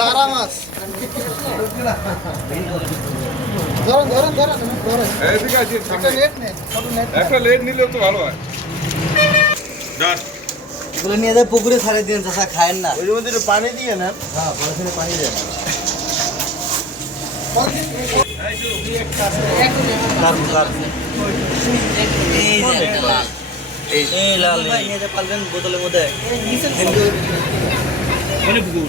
চারা মাছ। ধরেন ধরেন ধরেন একটা লেট নিলেও তো ভালো হয়। এগুলো নিয়ে যায় পুকুরে ছাড়ে দিন চাষা খায়েন না। ওই মধ্যে পানি দিয়ে নেন। হ্যাঁ পড়াশোনা পানি কারণ এই লাল। এই এই লাল ভাই নিয়ে যা। পালবেন বোতলের মধ্যে মানে পুকুর।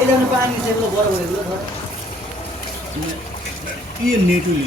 এই জন্য পানি এগুলো বড় বড় এগুলো ধর। কি নেটুলি?